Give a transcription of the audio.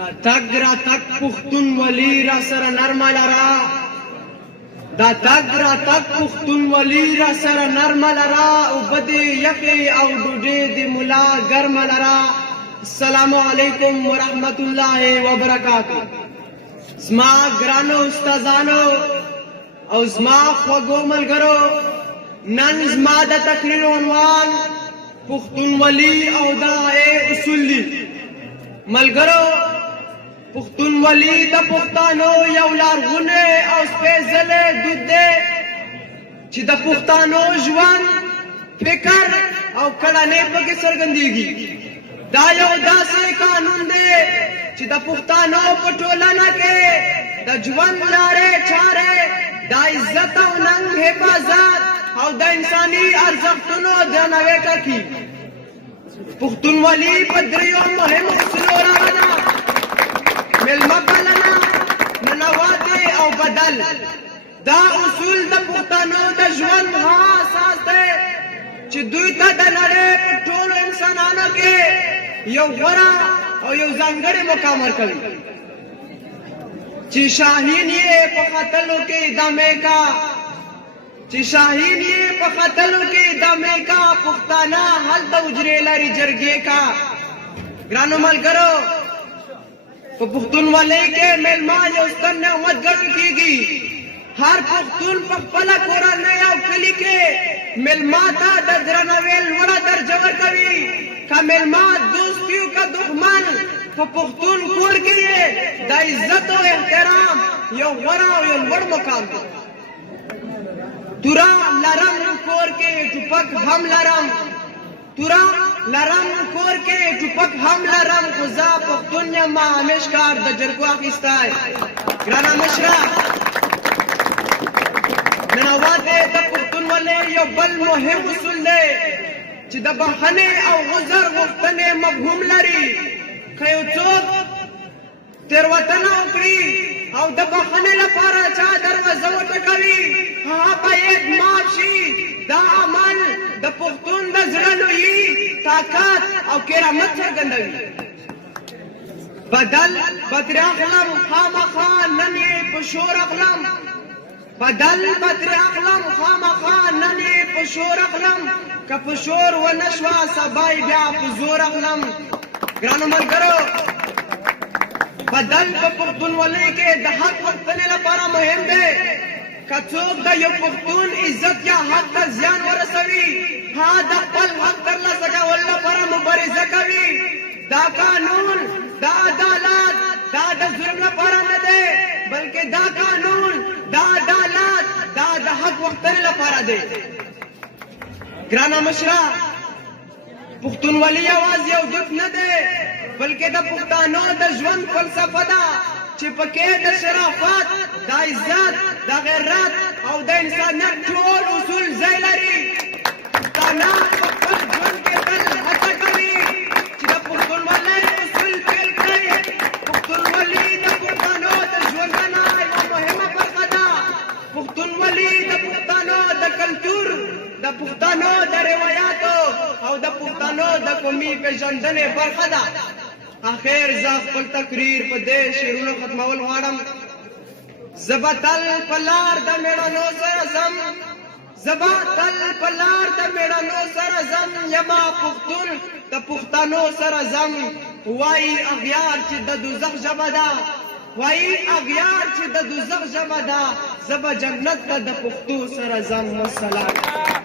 تگ را تگ پختون ولی را سر نرمل را دا تگ را تگ پختون ولی را سر نرمل را او بدی یقی او ډوډۍ د ملا ګرمل را. السلام علیکم ورحمت الله وبرکاتہ. زما ګرانو استادانو او زما خوږو ملګرو، نن زما د تقریر عنوان پښتونولي او د اصول دي. ملګرو، پښتونولي د پښتانو یو لرغونی او سپېڅلی دود دی چې د پښتانو ژوند، فکر او کړنې پکې څرګندېږي. دا یو داسې قانون دی چې د پښتانو په ټولنه کې د ژوند لارې چارې، د عزت او ننګ حفاظت او د انساني ارزښتونو درناوی ټاکي. پښتونولي په دریو مهمو اصولو راغله: مېلمه پالنه، ننواتې او بدل. دا اصول د پښتنو د ژوند اساس دی چې دوی ته د نړۍ په ټولو انسانانو کې یو غوره او یو ځانګړی مقام ورکوي. چې شاهین یې په ختلو کې دمې کا، چې شاهین یې په ختلو کې دمې کا، پښتانه هلته حجرې لري جرګې کا. ګرانو ملګرو، په پښتونولۍ کې مېلمه یو ستر نعمت ګڼل کېږي. هر پښتون په خپله کورنۍ او کلي کې مېلمه ته د درناوي لوړه درجه ورکوي. که مېلمه دوست وي که دښمن، په پښتون کور کې یې د عزت او احترام یو غوره او یو لوړ مقام دی. توره لرم کور کې ټوپک هم لرم، توره لرم کور کې ټوپک هم لرم، خو زه پښتون یم همیش کار د جرګو اخیستی. ګرانه مشره، ننواتې د پښتونولۍ یو بل مهم اصول دی چې د بښنې او عذر غوښتنې مفهوم لري. که یو څوک تېروتنه وکړي او د بښنې لپاره چا دروازه وټکوي، هغه باید معاف شي. دا عمل د پښتون د زړه لویي، طاقت او کرامت څرګندوي. بدل بدرې اخلم خامخا نن یې په شور اخلم، بدل بدرې اخلم خامخا نن یې په شور اخلم، که په شور ونه شوه سبا یې بیا په زور اخلم. ګرانو ملګرو، بدل په پښتونولۍ کې د حق غوښتنې لپاره مهم دی. که څوک د یو پښتون عزت یا حق ته زیان ورسوي، هغه د خپل حق ترلاسه کولو لپاره مبارزه کوي. دا قانون، دا عدالت، دا د ظلم لپاره نه دی، بلکې دا قانون، دا عدالت، دا د حق غوښتنې لپاره دی. ګرانه مشره، پښتونولي یوازې یو دود نه دی، بلکې د پښتانو د ژوند فلسفه ده چې پکې د شرافت، د عزت، د غیرت او د انسانیت ټول اصول ځای لري. پښتانه په خپل ژوند کې تل هڅه کوي چې د پښتونولۍ اصول پلي کړي. پښتونولي د پښتانو د ژوندانه یوه مهمه برخه ده. پښتونولي د پښتانو د کلتور، د پښتانو د روایاتو او د پښتانو د قومي پیژندنې برخه ده. اخر زه خپل تقریر په دې شعرونو ختمول غواړم: زه به تل په لار د مېړنو سره ځم، زه به تل په لار د مېړنو سره ځم، یما پښتون د پښتنو سره ځم. وایي اغیار چې د دوزخ ژبه ده، وایي اغیار چې د دوزخ ژبه ده، زه به جنت ته د پښتو سره ځم. والسلام.